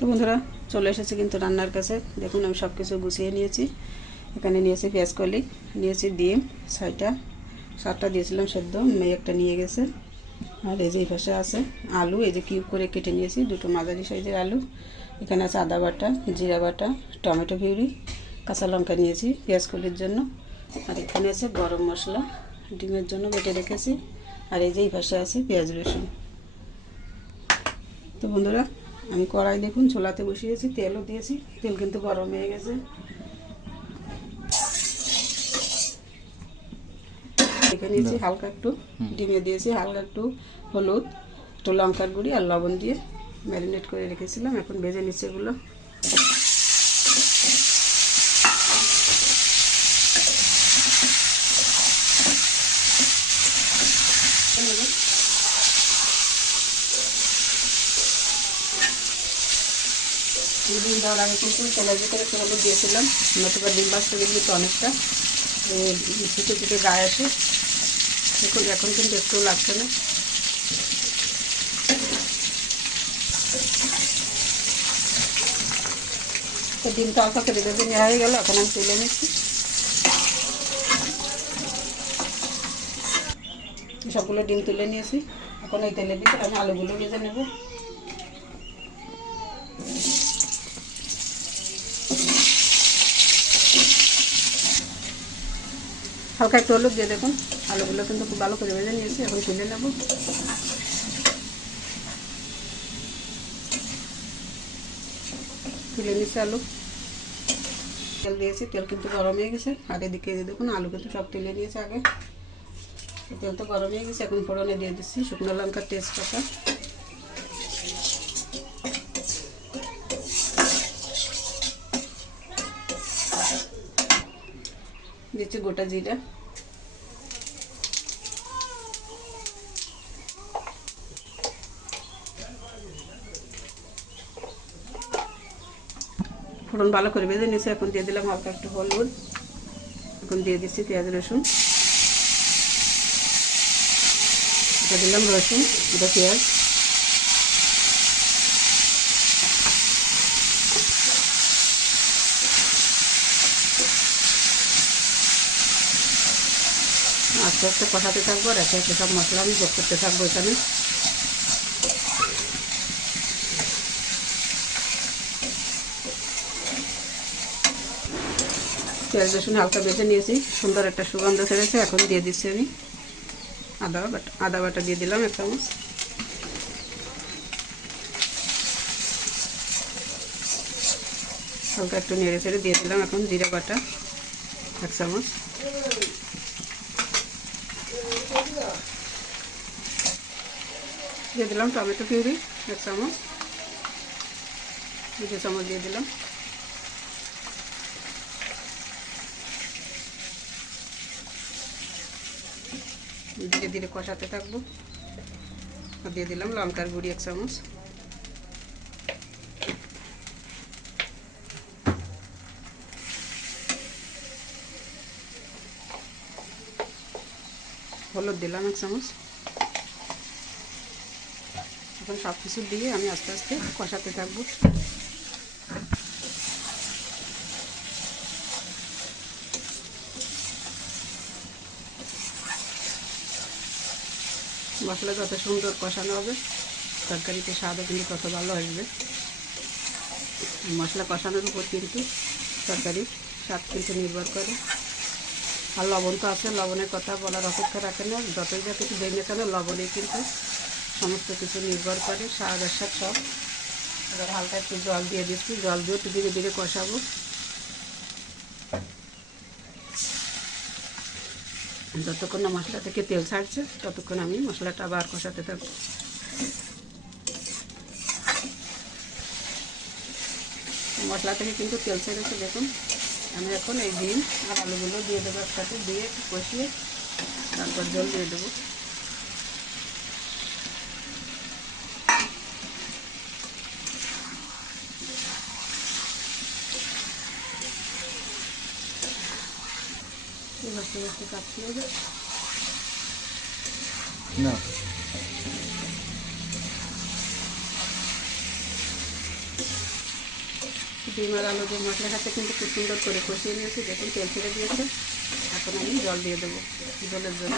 তো বন্ধুরা চলে এসেছে কিন্তু রান্নার কাছে। দেখুন আমি সব কিছু গুছিয়ে নিয়েছি। এখানে নিয়েছি পেঁয়াজ কলি, নিয়েছি ডিম 7টা দিয়েছিলাম সেদ্ধ, মেয়ে একটা নিয়ে গেছে। আর এই যে এই পাশে আছে আলু, এই যে কিউব করে কেটে নিয়েছি, 2টো মাঝারি সাইজের আলু। এখানে আছে আদা বাটা, জিরা বাটা, টমেটো পিউরি, কাঁচা লঙ্কা নিয়েছি পেঁয়াজ কলির জন্য। আর এখানে আছে গরম মশলা ডিমের জন্য বেটে রেখেছি। আর এই যে এই পাশে আছে পেঁয়াজ রসুন। তো বন্ধুরা আমি কড়াই দেখুন ছোলাতে বসিয়েছি, তেলও দিয়েছি, তেল কিন্তু গরম হয়ে গেছে। দেখে নিয়েছি হালকা একটু ডিমে দিয়েছি, হালকা একটু হলুদ, একটু লঙ্কার গুঁড়ি আর লবণ দিয়ে ম্যারিনেট করে রেখেছিলাম। এখন ভেজে নিচ্ছে এগুলো। ডিম দেওয়ার আগে কিন্তু তেলের ভিতরে একটু হলুদ দিয়েছিলাম, নতুবা ডিম ভাজতে গেলে তো অনেকটা ছুটে ছুটে গায়ে আসে। দেখুন এখন কিন্তু একটু লাগছে না। তো ডিমটা অল্প করে ভেজে নেওয়া হয়ে গেল, এখন আমি তুলে নিচ্ছি। সবগুলো ডিম তুলে নিয়েছি। এখন এই তেলের ভিতরে আমি আলুগুলো ভেজে নেব। হালকা একটু হলুদ দিয়ে দেখুন আলুগুলো কিন্তু খুব ভালো করে ভেজে নিয়েছি। এখন তুলে নেব। তুলে নিচ্ছি আলু। তেল দিয়েছি, তেল কিন্তু গরম হয়ে গেছে। আর এদিকে দেখুন আলু কিন্তু সব তুলে নিয়েছে আগে। তেল তো গরম হয়ে গেছে, এখন ফোড়নে দিয়ে দিচ্ছি শুকনো লঙ্কা, তেজপাতা, দিচ্ছি গোটা জিরা, ফোড়ন ভালো করে ভেজে নিয়েছি। এখন দিয়ে দিলাম হালকা একটু হলুদ। এখন দিয়ে দিচ্ছি পেঁয়াজ রসুন, এটা দিলাম রসুন, এটা পেঁয়াজ, আস্তে আস্তে কষাতে থাকবো। আর একে একে সব মশলা আমি যোগ করতে থাকবো এখানে। পেঁয়াজ রসুন হালকা বেজে নিয়েছি, সুন্দর একটা সুগন্ধ ছেড়েছে। এখন দিয়ে দিচ্ছি আমি আদা বাটা দিয়ে দিলাম 1 চামচ। হালকা একটু নেড়ে ছেড়ে দিয়ে দিলাম এখন জিরা বাটা 1 চামচ। দিয়ে দিলাম টমেটো পিউরি 1 চামচ, 2 চামচ দিয়ে দিলাম। ধীরে ধীরে কষাতে থাকবো। আর দিয়ে দিলাম লঙ্কার গুঁড়ি 1 চামচ, হলুদ দিলাম 1 চামচ। এখন সব কিছু দিয়ে আমি আস্তে আস্তে কষাতে থাকবো। মশলা যত সুন্দর কষানো হবে তরকারিতে স্বাদও কিন্তু তত ভালো আসবে। মশলা কষানোর উপর কিন্তু তরকারির স্বাদ কিন্তু নির্ভর করে। আর লবণ তো আছে, লবণের কথা বলার অপেক্ষা রাখে না। যতই যা কিছু দেয় না কেন লবণে কিন্তু সমস্ত কিছু নির্ভর করে, স্বাদ আর স্বাদ সব। এবার হালকা একটু জল দিয়ে দিচ্ছি, জল দিয়ে একটু ধীরে ধীরে কষাবো। যতক্ষণ না মশলা থেকে তেল ছাড়ছে ততক্ষণ আমি মশলাটা আবার কষাতে থাকবো। মশলা থেকে কিন্তু তেল ছেড়েছে দেখুন। আমি এখন এই ডিম আর আলুগুলো দিয়ে দেবো একসাথে, দিয়ে একটু কষিয়ে তারপর জল দিয়ে দেবো। বসতে বসতে কাটতে হবে না। ডিম আর আলু দিয়ে মশলার সাথে কিন্তু খুব সুন্দর করে কষিয়ে নিয়েছি। দেখুন তেল ছেড়ে দিয়েছে। এখন আমি জল দিয়ে দেবো ঝোলের জন্য।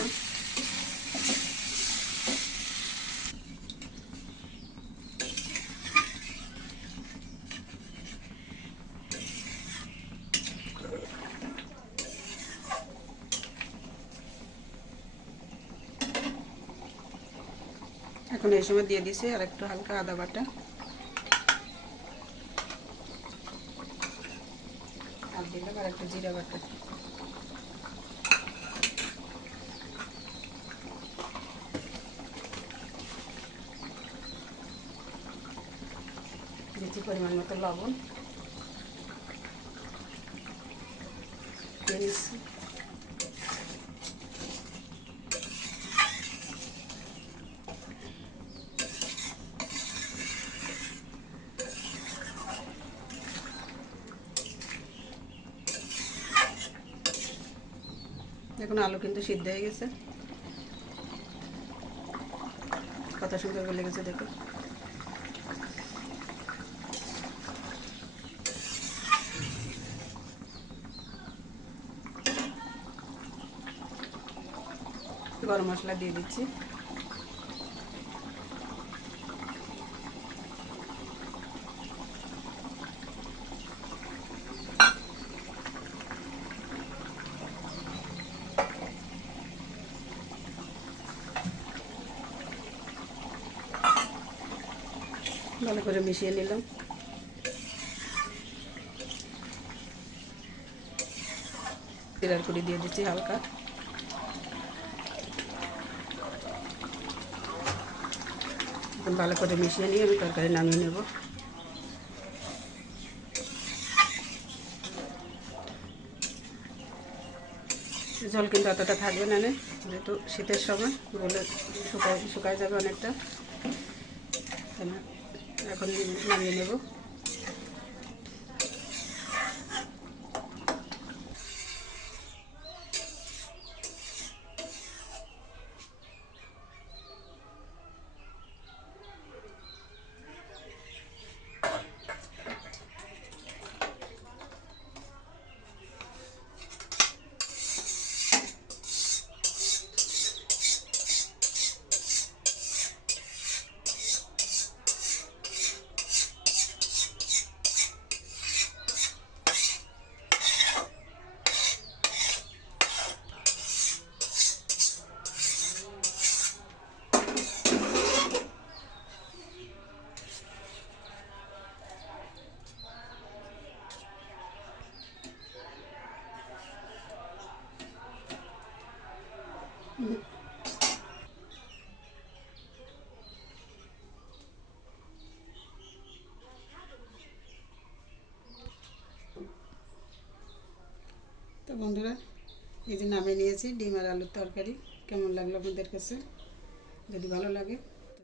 এখন এই সময় দিয়ে দিছি আর একটু হালকা আদা বাটা, আর দিলাম আর একটু জিরা বাটা। দিচ্ছি পরিমাণ মতো লবণ দিয়ে নিচ্ছি। দেখুন আলু কিন্তু সিদ্ধ হয়ে গেছে, কত সুন্দর গলে গেছে দেখুন। গরম মশলা দিয়ে দিচ্ছি। ভালো করে মিশিয়ে নিলাম। জিরার গুঁড়ি দিয়ে দিচ্ছি হালকা। এখন ভালো করে মিশিয়ে নিয়ে আমি তরকারি নামিয়ে নেব। জল কিন্তু এতটা থাকবে না, যেহেতু শীতের সময় গলে শুকায় যাবে অনেকটা। এখন নামিয়ে নেব। তো বন্ধুরা, এই যে নামিয়ে নিয়েছি ডিম আর আলুর তরকারি। কেমন লাগলো আপনাদের কাছে? যদি ভালো লাগে